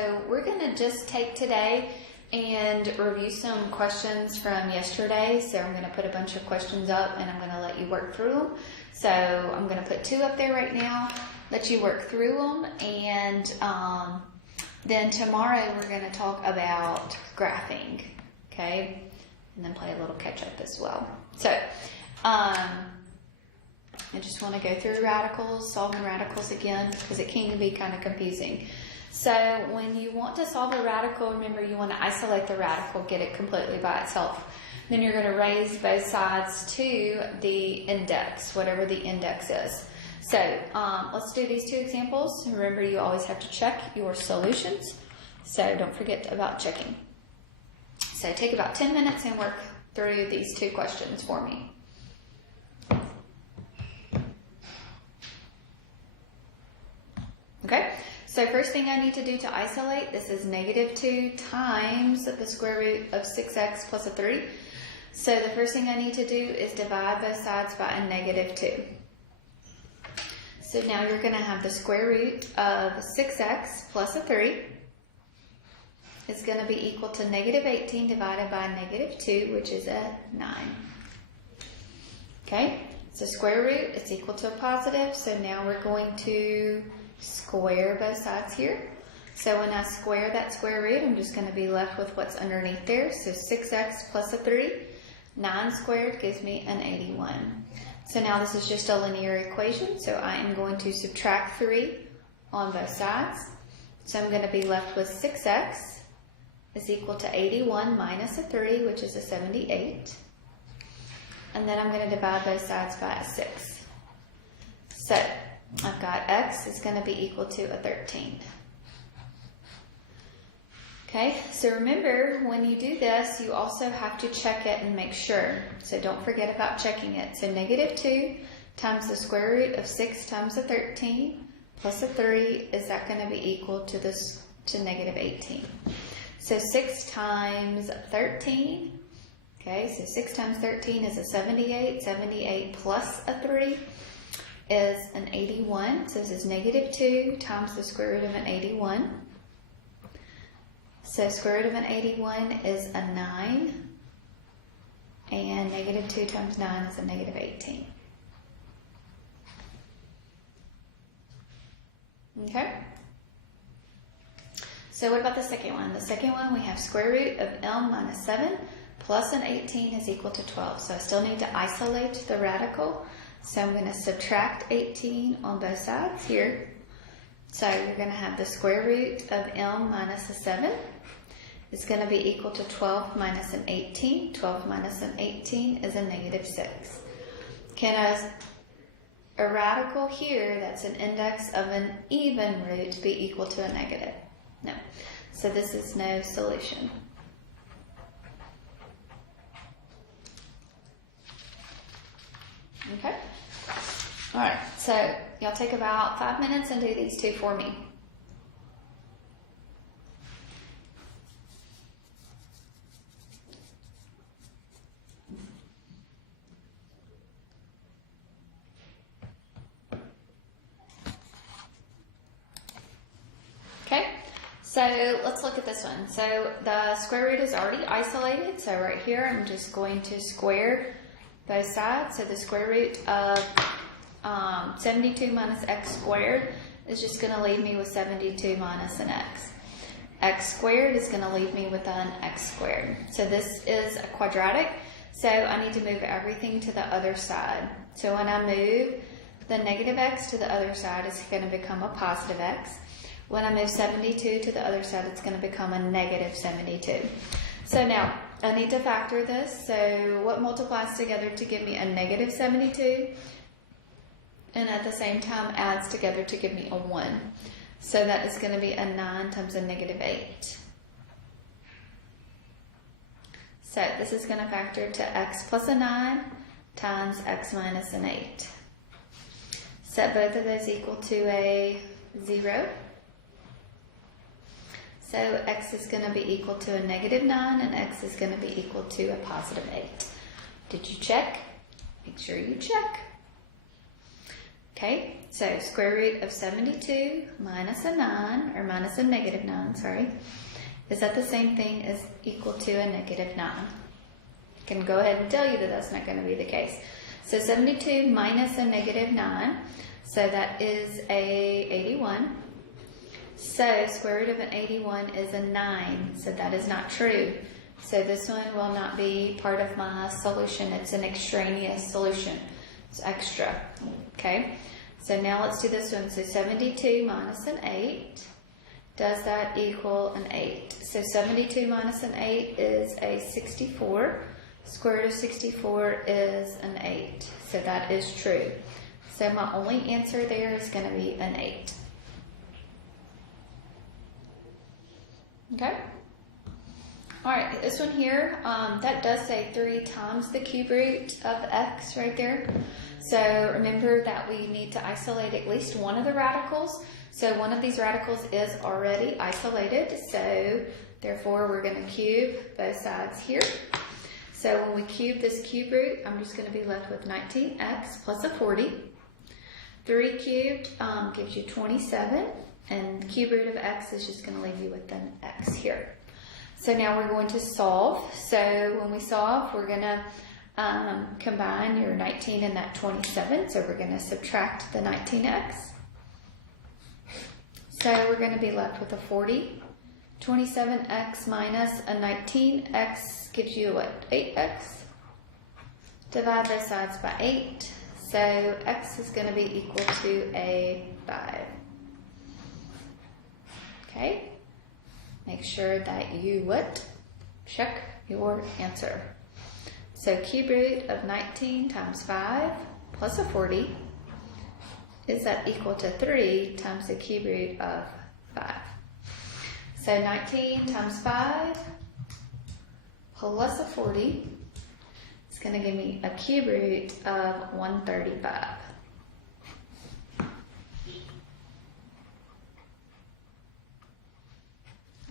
So we're going to just take today and review some questions from yesterday. So I'm going to put a bunch of questions up and I'm going to let you work through them. So I'm going to put 2 up there right now, let you work through them, and then tomorrow we're going to talk about graphing, okay? And then play a little catch up as well. So I just want to go through radicals, solving radicals again, because it can be kind of confusing. So when you want to solve a radical, remember you want to isolate the radical, get it completely by itself. Then you're going to raise both sides to the index, whatever the index is. So let's do these 2 examples. Remember, you always have to check your solutions, so don't forget about checking. So take about 10 minutes and work through these 2 questions for me. Okay, so first thing I need to do to isolate, this is -2 times the square root of 6x plus a 3. So the first thing I need to do is divide both sides by a -2. So now you're going to have the square root of 6x plus a 3 is going to be equal to -18 divided by -2, which is a 9. Okay, so square root is equal to a positive, so now we're going to square both sides here. So when I square that square root, I'm just going to be left with what's underneath there. So 6x plus a 3, 9 squared gives me an 81. So now this is just a linear equation, so I am going to subtract 3 on both sides. So I'm going to be left with 6x is equal to 81 minus a 3, which is a 78. And then I'm going to divide both sides by a 6. So I've got x is going to be equal to a 13. Okay, so remember, when you do this, you also have to check it and make sure. So don't forget about checking it. So -2 times the square root of 6 times the 13 plus a 3, is that going to be equal to this, to -18? So 6 times 13, okay, so 6 times 13 is a 78. 78 plus a 3 is an 81. So this is -2 times the square root of an 81. So square root of an 81 is a 9, and -2 times 9 is a -18. Okay? So what about the second one? The second one, we have square root of m minus 7 plus an 18 is equal to 12. So I still need to isolate the radical. So I'm going to subtract 18 on both sides here. So you're going to have the square root of m minus a 7 is going to be equal to 12 minus an 18. 12 minus an 18 is a -6. Can a radical here that's an index of an even root be equal to a negative? No. So this is no solution. Okay? All right, so y'all take about 5 minutes and do these 2 for me. Okay, so let's look at this one. So the square root is already isolated. So right here, I'm just going to square both sides. So the square root of 72 minus x squared is just going to leave me with 72 minus an x. X squared is going to leave me with an x squared. So this is a quadratic, so I need to move everything to the other side. So when I move the -x to the other side, it's going to become a positive x. When I move 72 to the other side, it's going to become a -72. So now, I need to factor this. So what multiplies together to give me a -72? And at the same time adds together to give me a 1. So that is going to be a 9 times a -8. So this is going to factor to x plus a 9 times x minus an 8. Set both of those equal to a 0. So x is going to be equal to a -9 and x is going to be equal to a +8. Did you check? Make sure you check. Okay, so square root of 72 minus a 9, or minus a negative 9, sorry. Is that the same thing as equal to a negative 9? I can go ahead and tell you that that's not going to be the case. So 72 minus a negative 9, so that is a 81. So square root of an 81 is a 9, so that is not true. So this one will not be part of my solution. It's an extraneous solution. It's extra. Okay, so now let's do this one. So 72 minus an 8. Does that equal an 8? So 72 minus an 8 is a 64. Square root of 64 is an 8. So that is true. So my only answer there is going to be an 8. Okay? Alright, this one here, that does say 3 times the cube root of x right there. So remember that we need to isolate at least one of the radicals. So one of these radicals is already isolated, so therefore we're going to cube both sides here. So when we cube this cube root, I'm just going to be left with 19x plus a 40. 3 cubed gives you 27, and the cube root of x is just going to leave you with an x here. So now we're going to solve. So when we solve, we're going to combine your 19 and that 27. So we're going to subtract the 19x. So we're going to be left with a 40. 27x minus a 19x gives you what? 8x. Divide both sides by 8. So x is going to be equal to a 5. Okay. Make sure that you what? Check your answer. So cube root of 19 times 5 plus a 40, is that equal to 3 times the cube root of 5? So 19 times 5 plus a 40 is going to give me a cube root of 135.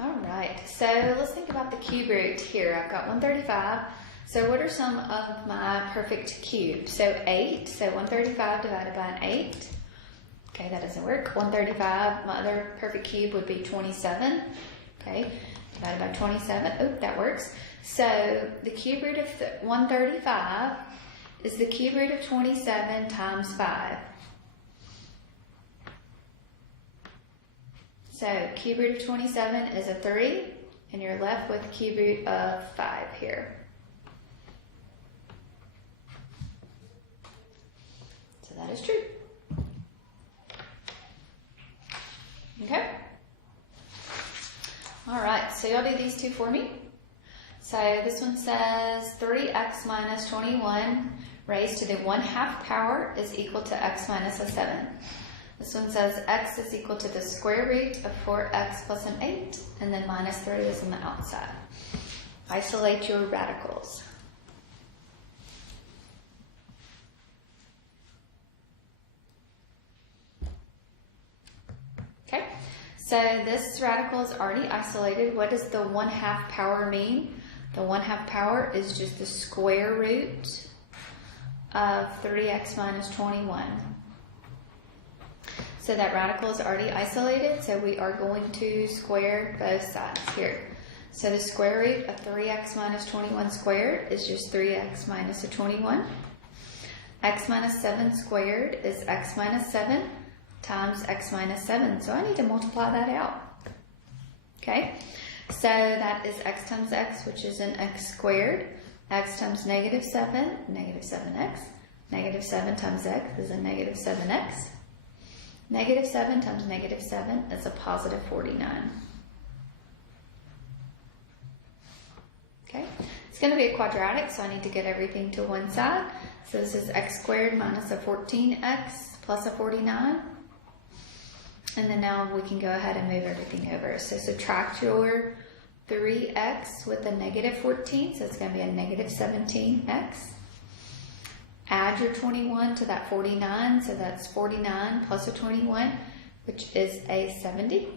Alright, so let's think about the cube root here. I've got 135. So what are some of my perfect cubes? So 8, so 135 divided by an 8. Okay, that doesn't work. 135, my other perfect cube would be 27. Okay, divided by 27. Oh, that works. So the cube root of 135 is the cube root of 27 times 5. So cube root of 27 is a 3, and you're left with cube root of 5 here. So that is true. Okay? Alright, so y'all do these two for me. So this one says 3x minus 21 raised to the 1/2 power is equal to x minus a 7. This one says x is equal to the square root of 4x plus an 8, and then minus 3 is on the outside. Isolate your radicals. Okay, so this radical is already isolated. What does the 1/2 power mean? The 1/2 power is just the square root of 3x minus 21. So that radical is already isolated, so we are going to square both sides here. So the square root of 3x minus 21 squared is just 3x minus a 21. X minus 7 squared is x minus 7 times x minus 7. So I need to multiply that out. Okay, so that is x times x, which is an x squared. X times negative 7, negative 7x. Negative 7 times x is a negative 7x. Negative 7 times negative 7 is a positive 49. Okay, it's going to be a quadratic, so I need to get everything to one side. So this is x squared minus a 14x plus a 49. And then now we can go ahead and move everything over. So subtract your 3x with a negative 14, so it's going to be a negative 17x. Add your 21 to that 49, so that's 49 plus a 21, which is a 70.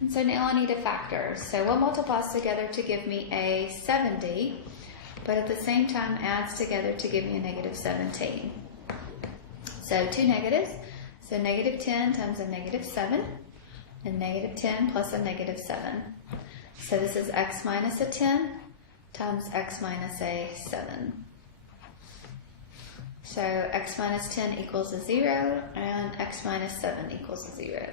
And so now I need a factor. So what multiplies together to give me a 70, but at the same time adds together to give me a negative 17? So two negatives. So negative 10 times a negative 7, and negative 10 plus a negative 7. So this is x minus a 10 times x minus a 7. So x minus 10 equals a 0, and x minus 7 equals a 0.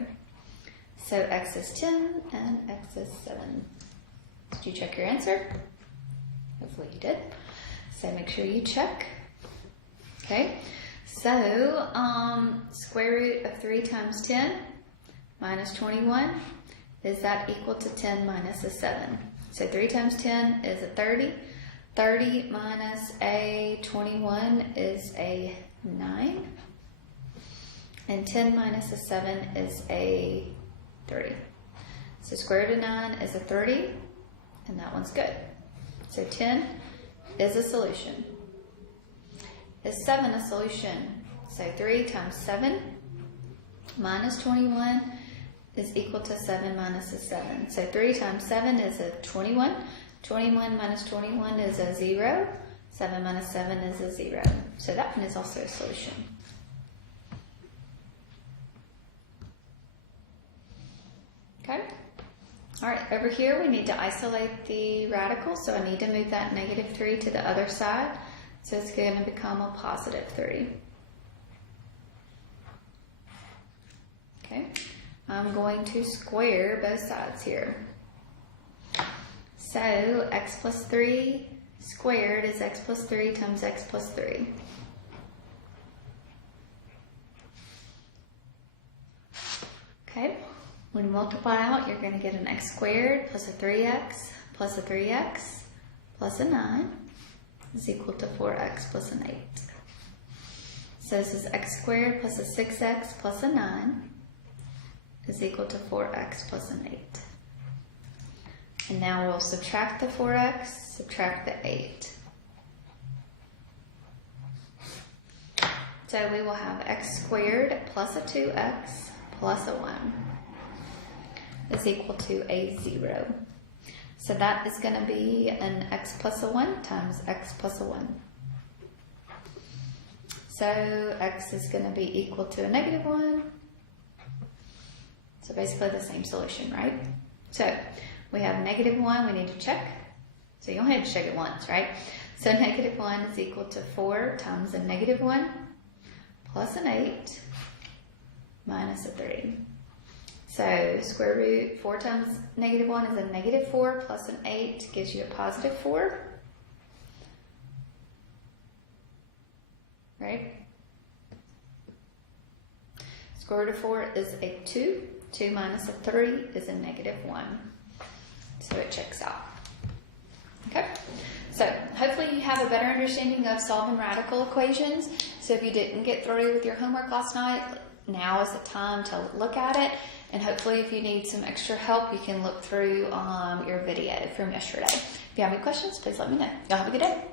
So x is 10 and x is 7. Did you check your answer? Hopefully you did. So make sure you check. Okay, so square root of 3 times 10 minus 21, is that equal to 10 minus a 7? So 3 times 10 is a 30. 30 minus a 21 is a 9. And 10 minus a 7 is a 30. So square root of 9 is a 30, and that one's good. So 10 is a solution. Is 7 a solution? So 3 times 7 minus 21 is equal to 7 minus a 7. So 3 times 7 is a 21. 21 minus 21 is a 0. 7 minus 7 is a 0. So that one is also a solution. Okay. All right, over here we need to isolate the radical, so I need to move that negative 3 to the other side. So it's going to become a positive 3. Okay, I'm going to square both sides here. So x plus 3 squared is x plus 3 times x plus 3. Okay, when you multiply out, you're going to get an x squared plus a 3x plus a 3x plus a 9 is equal to 4x plus an 8. So this is x squared plus a 6x plus a 9 is equal to 4x plus an 8. And now we'll subtract the 4x, subtract the 8. So we will have x squared plus a 2x plus a 1 is equal to a 0. So that is going to be an x plus a 1 times x plus a 1. So x is going to be equal to a negative 1. So basically the same solution, right? So we have negative 1 we need to check. So you only have to check it once, right? So negative 1 is equal to 4 times a negative 1 plus an 8 minus a 3. So square root 4 times negative 1 is a negative 4 plus an 8 gives you a positive 4. Right? Square root of 4 is a 2. 2 minus a 3 is a negative 1. So it checks out. Okay? So hopefully you have a better understanding of solving radical equations. So if you didn't get through with your homework last night, now is the time to look at it. And hopefully if you need some extra help, you can look through your video from yesterday. If you have any questions, please let me know. Y'all have a good day.